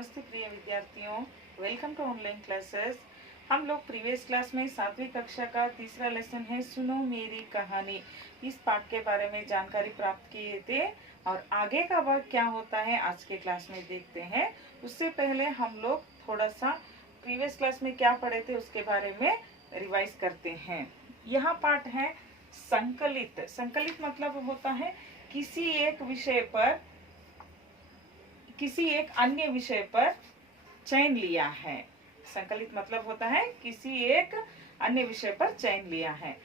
नमस्ते प्रिय विद्यार्थियों, वेलकम टू ऑनलाइन क्लासेस। हम लोग प्रीवियस क्लास में 7वीं कक्षा का तीसरा लेसन है सुनो मेरी कहानी, इस पाठ के बारे में जानकारी प्राप्त किए थे और आगे का वर्ग क्या होता है आज के क्लास में देखते हैं। उससे पहले हम लोग थोड़ा सा प्रीवियस क्लास में क्या पढ़े थे उसके बारे में रिवाइज करते हैं। यह पाठ है संकलित। संकलित मतलब होता है किसी एक विषय पर, किसी एक अन्य विषय पर चयन लिया है। संकलित मतलब होता है किसी एक अन्य विषय पर चयन लिया है।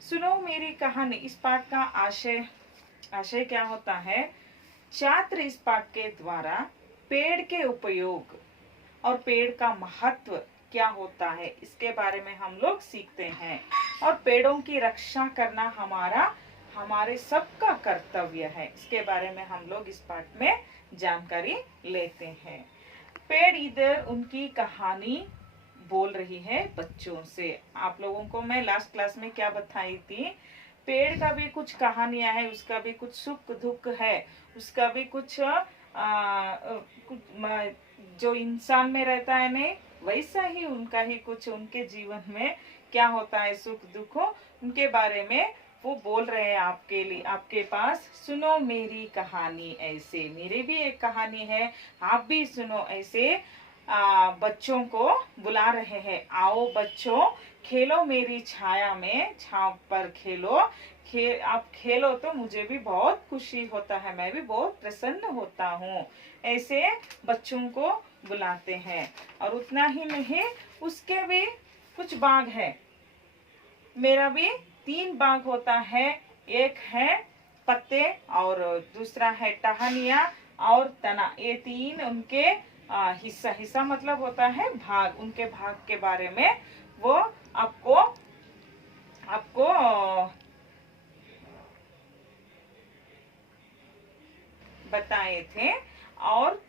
सुनो मेरी कहानी, इस पाठ का आशय क्या होता है। छात्र इस पाठ के द्वारा पेड़ के उपयोग और पेड़ का महत्व क्या होता है इसके बारे में हम लोग सीखते हैं और पेड़ों की रक्षा करना हमारे सबका कर्तव्य है, इसके बारे में हम लोग इस पाठ में जानकारी लेते हैं। पेड़ इधर उनकी कहानी बोल रही है बच्चों से। आप लोगों को मैं लास्ट क्लास में क्या बताई थी, पेड़ का भी कुछ कहानियां है, उसका भी कुछ सुख दुख है, उसका भी कुछ जो इंसान में रहता है नहीं वैसा ही उनका ही कुछ उनके जीवन में क्या होता है सुख दुख उनके बारे में वो बोल रहे हैं आपके लिए, आपके पास। सुनो मेरी कहानी, ऐसे मेरी भी एक कहानी है, आप भी सुनो। ऐसे बच्चों को बुला रहे हैं, आओ बच्चों खेलो मेरी छाया में, छांव पर खेलो। आप खेलो तो मुझे भी बहुत खुशी होता है, मैं भी बहुत प्रसन्न होता हूँ। ऐसे बच्चों को बुलाते हैं। और उतना ही नहीं, उसके भी कुछ बाग है, मेरा भी 3 बाग होता है। एक है पत्ते और दूसरा है टहनिया और तना, ये 3 उनके हिस्सा मतलब होता है भाग। उनके भाग के बारे में वो आपको बताए थे। और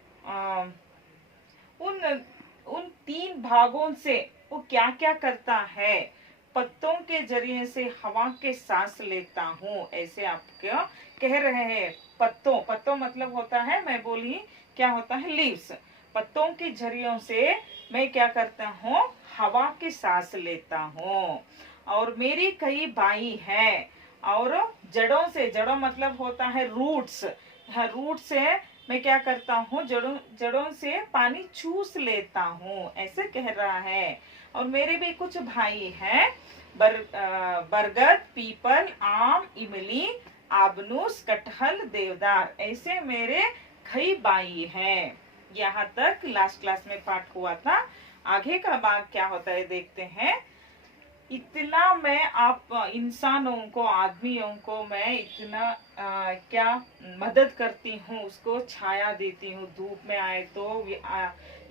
उन 3 भागों से वो क्या क्या करता है। पत्तों के जरिए से हवा के सांस लेता हूँ, ऐसे आपको कह रहे हैं। पत्तों मतलब होता है, मैं बोली क्या होता है, लीव्स। पत्तों के जरियों से मैं क्या करता हूँ, हवा की सांस लेता हूँ। और मेरी कई बाई है, और जड़ों मतलब होता है रूट्स। रूट से मैं क्या करता हूँ, जड़ों से पानी चूस लेता हूँ, ऐसे कह रहा है। और मेरे भी कुछ भाई हैं, बरगद, पीपल, आम, इमली, आबनूस, कटहल, देवदार, ऐसे मेरे कई भाई हैं। यहाँ तक लास्ट क्लास में पाठ हुआ था। आगे का भाग क्या होता है देखते हैं। इतना मैं आप इंसानों को, आदमियों को मैं इतना क्या मदद करती हूँ, उसको छाया देती हूँ। धूप में आए तो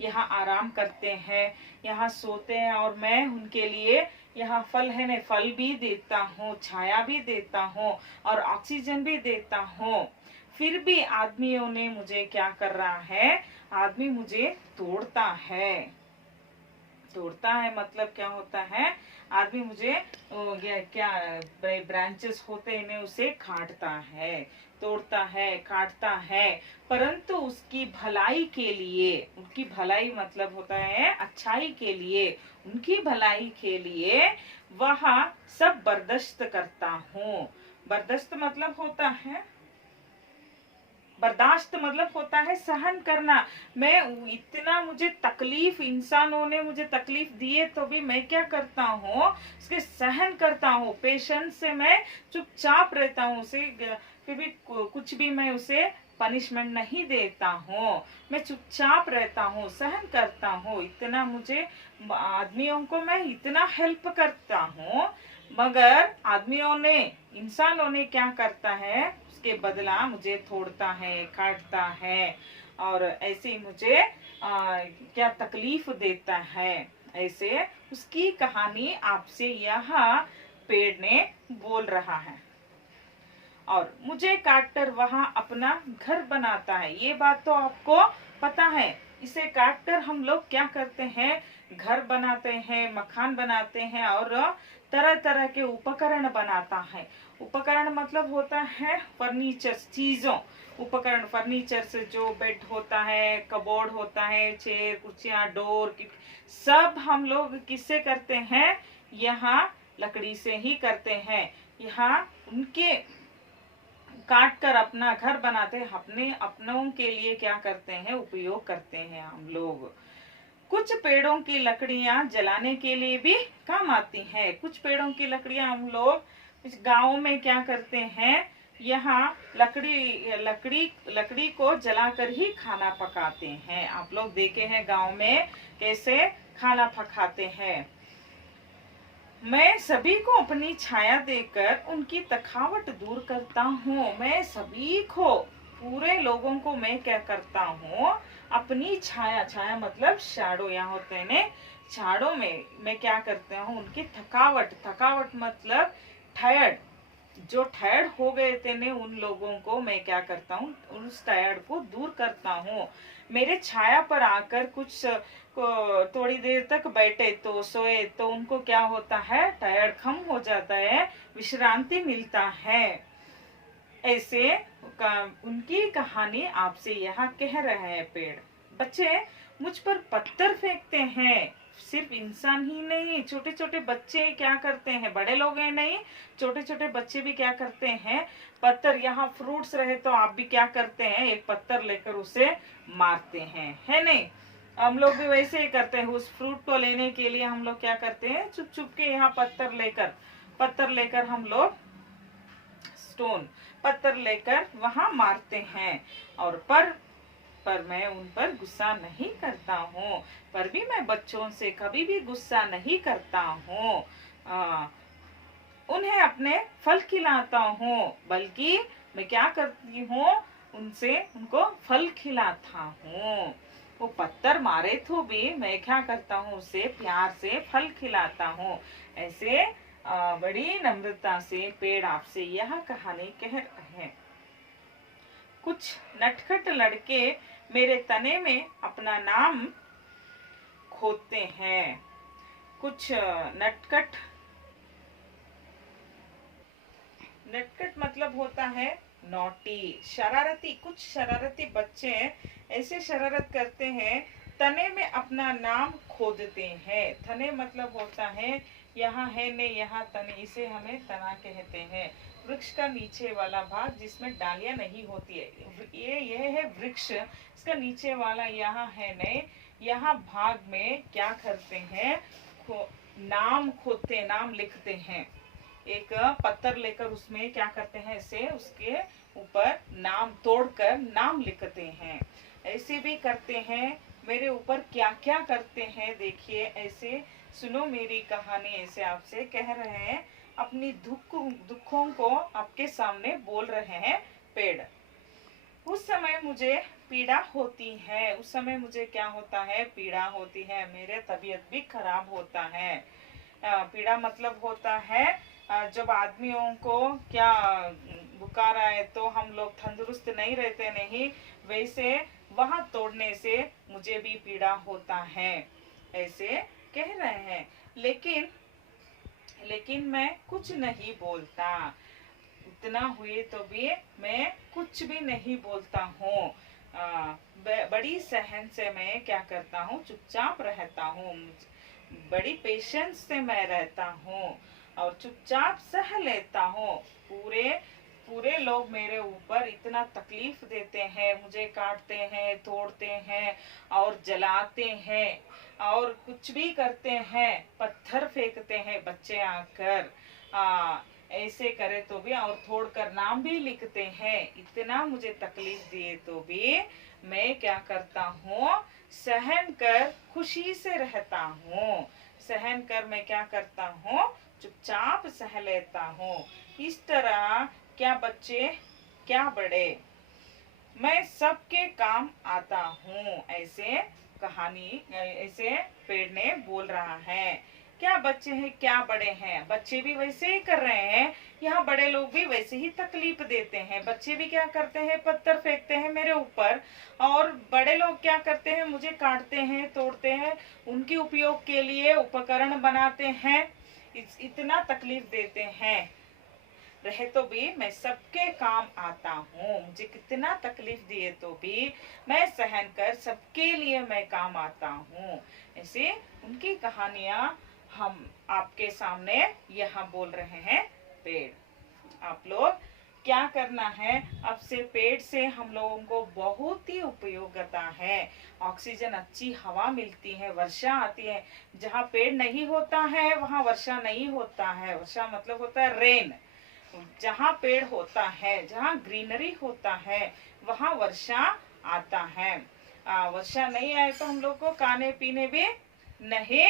यहाँ आराम करते हैं, यहाँ सोते हैं, और मैं उनके लिए यहाँ फल है ना, फल भी देता हूँ, छाया भी देता हूँ और ऑक्सीजन भी देता हूँ। फिर भी आदमियों ने मुझे क्या कर रहा है, आदमी मुझे तोड़ता है। तोड़ता है मतलब क्या होता है, आदमी मुझे क्या ब्रांचेस होते हैं इन्हें उसे काटता है, तोड़ता है, काटता है। परंतु उसकी भलाई के लिए, उनकी भलाई मतलब होता है अच्छाई के लिए, उनकी भलाई के लिए वह सब बर्दाश्त करता हूँ। बर्दाश्त मतलब होता है, बर्दाश्त मतलब होता है सहन करना। मैं इतना, मुझे तकलीफ, इंसानों ने मुझे तकलीफ दिए तो भी मैं क्या करता हूँ, उसके सहन करता हूँ। पेशेंस से मैं चुपचाप रहता हूँ, उसे फिर भी कुछ भी मैं उसे पनिशमेंट नहीं देता हूँ, मैं चुपचाप रहता हूँ, सहन करता हूँ। इतना मुझे, आदमियों को मैं इतना हेल्प करता हूँ, मगर आदमियों ने, इंसानों ने क्या करता है, उसके बदला मुझे तोड़ता है, काटता है और ऐसे ही मुझे क्या तकलीफ देता है। ऐसे उसकी कहानी आपसे यह पेड़ ने बोल रहा है। और मुझे काटकर वहां अपना घर बनाता है, ये बात तो आपको पता है। इसे काट कर हम लोग क्या करते हैं, घर बनाते हैं, मकान बनाते हैं और तरह तरह के उपकरण बनाता है। उपकरण मतलब होता है फर्नीचर, चीजों, उपकरण फर्नीचर से जो बेड होता है, कबोर्ड होता है, चेयर, कुर्सियां, डोर, सब हम लोग किससे करते हैं, यहाँ लकड़ी से ही करते हैं। यहाँ उनके काट कर अपना घर बनाते हैं, अपने अपनों के लिए क्या करते हैं, उपयोग करते हैं हम लोग। कुछ पेड़ों की लकड़ियां जलाने के लिए भी काम आती हैं। कुछ पेड़ों की लकड़ियां हम लोग इस गाँव में क्या करते हैं, यहाँ लकड़ी लकड़ी लकड़ी को जलाकर ही खाना पकाते हैं। आप लोग देखे हैं गाँव में कैसे खाना पकाते हैं। मैं सभी को अपनी छाया देकर उनकी थकावट दूर करता हूँ। मैं सभी को, पूरे लोगों को मैं क्या करता हूँ, अपनी छाया, छाया मतलब शैडो, यहाँ होते हैं ने शैडो में मैं क्या करता हूँ, उनकी थकावट, थकावट मतलब टायर्ड, जो टायर्ड हो गए थे ने उन लोगों को मैं क्या करता हूँ, उस टायर्ड को दूर करता हूँ। मेरे छाया पर आकर कुछ थोड़ी देर तक बैठे तो सोए तो उनको क्या होता है, टायर्ड कम हो जाता है, विश्रांति मिलता है। ऐसे उनकी कहानी आपसे यहाँ कह रहे हैं पेड़। बच्चे मुझ पर पत्थर फेंकते हैं, सिर्फ इंसान ही नहीं, छोटे छोटे बच्चे क्या करते हैं, बड़े लोग हैं नहीं, छोटे छोटे बच्चे भी क्या करते हैं, पत्थर, यहाँ फ्रूट्स रहे तो आप भी क्या करते हैं, एक पत्थर लेकर उसे मारते हैं, है नहीं। हम लोग भी वैसे ही करते हैं, उस फ्रूट को लेने के लिए हम लोग क्या करते हैं, चुप चुप के यहाँ पत्थर लेकर हम लोग स्टोन, पत्थर लेकर वहां मारते हैं। और पर मैं उन पर गुस्सा नहीं करता हूँ, पर भी मैं बच्चों से कभी भी गुस्सा नहीं करता हूँ। उन्हें अपने फल खिलाता हूँ, बल्कि मैं क्या करती हूँ, उनसे उनको फल खिलाता हूँ। वो पत्थर मारे तो भी मैं क्या करता हूँ, उसे प्यार से फल खिलाता हूँ। ऐसे बड़ी नम्रता से पेड़ आपसे यह कहानी कह रहे हैं। कुछ नटखट लड़के मेरे तने में अपना नाम खोदते हैं। कुछ नटखट, नटखट मतलब होता है नॉटी, शरारती, कुछ शरारती बच्चे ऐसे शरारत करते हैं, तने में अपना नाम खोदते हैं। तने मतलब होता है यहाँ है ने यहाँ तने, इसे हमें तना कहते हैं। वृक्ष का नीचे वाला भाग जिसमें डालियां नहीं होती है, ये है वृक्ष। इसका नीचे वाला यहाँ है ने, यहाँ भाग में क्या करते हैं, नाम खोदते, नाम लिखते हैं। एक पत्थर लेकर उसमें क्या करते हैं, इसे उसके ऊपर नाम तोड़कर नाम लिखते हैं। ऐसे भी करते हैं। मेरे ऊपर क्या क्या करते हैं देखिए, ऐसे सुनो मेरी कहानी, ऐसे आपसे कह रहे हैं, अपनी दुखों को आपके सामने बोल रहे हैं पेड़। उस समय मुझे पीड़ा होती है, उस समय मुझे क्या होता है, पीड़ा होती है, मेरे तबीयत भी खराब होता है। पीड़ा मतलब होता है जब आदमियों को क्या बुखार आए तो हम लोग तंदुरुस्त नहीं रहते, नहीं वैसे वहां तोड़ने से मुझे भी पीड़ा होता है, ऐसे कह रहे हैं। लेकिन मैं कुछ नहीं बोलता, इतना हुए तो भी मैं कुछ भी नहीं बोलता हूँ। बड़ी सहन से मैं क्या करता हूँ, चुपचाप रहता हूँ, बड़ी पेशेंस से मैं रहता हूँ और चुपचाप सह लेता हूँ। पूरे पूरे लोग मेरे ऊपर इतना तकलीफ देते हैं, मुझे काटते हैं, तोड़ते हैं और जलाते हैं और कुछ भी करते हैं, पत्थर फेंकते हैं बच्चे आकर, ऐसे करे तो भी, और तोड़कर नाम भी लिखते हैं। इतना मुझे तकलीफ दिए तो भी मैं क्या करता हूँ, सहन कर खुशी से रहता हूँ। सहन कर मैं क्या करता हूँ, चुपचाप सह लेता हूँ। इस तरह क्या बच्चे क्या बड़े, मैं सबके काम आता हूँ, ऐसे कहानी, ऐसे पेड़ ने बोल रहा है। क्या बच्चे हैं क्या बड़े हैं, बच्चे भी वैसे ही कर रहे हैं, यहाँ बड़े लोग भी वैसे ही तकलीफ देते हैं। बच्चे भी क्या करते हैं, पत्थर फेंकते हैं मेरे ऊपर, और बड़े लोग क्या करते हैं, मुझे काटते हैं, तोड़ते हैं, उनके उपयोग के लिए उपकरण बनाते हैं, इतना तकलीफ देते हैं। रहे तो भी मैं सबके काम आता हूँ, मुझे कितना तकलीफ दिए तो भी मैं सहन कर सबके लिए मैं काम आता हूँ। ऐसे उनकी कहानियां हम आपके सामने यहाँ बोल रहे हैं। पेड़, आप लोग क्या करना है, अब से पेड़ से हम लोगों को बहुत ही उपयोगिता है। ऑक्सीजन, अच्छी हवा मिलती है, वर्षा आती है। जहाँ पेड़ नहीं होता है वहाँ वर्षा नहीं होता है। वर्षा मतलब होता है रेन। जहाँ पेड़ होता है, जहाँ ग्रीनरी होता है, वहाँ वर्षा आता है। वर्षा नहीं आए तो हम लोग को खाने पीने भी नहीं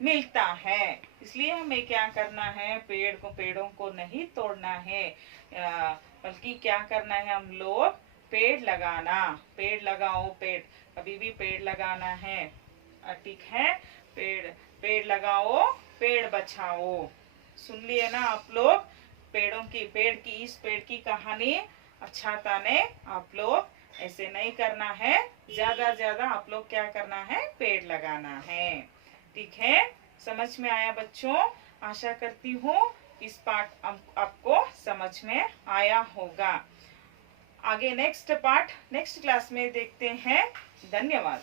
मिलता है। इसलिए हमें क्या करना है, पेड़ों को नहीं तोड़ना है, बल्कि क्या करना है, हम लोग पेड़ लगाना। पेड़ लगाओ, पेड़ कभी भी पेड़ लगाना है, ठीक है। पेड़ पेड़ लगाओ, पेड़ बचाओ। सुन लिए ना आप लोग, इस पेड़ की कहानी। अच्छा ताने आप लोग ऐसे नहीं करना है, ज्यादा आप लोग क्या करना है, पेड़ लगाना है, ठीक है। समझ में आया बच्चों? आशा करती हूँ इस पार्ट आपको समझ में आया होगा। आगे नेक्स्ट पार्ट नेक्स्ट क्लास में देखते हैं। धन्यवाद।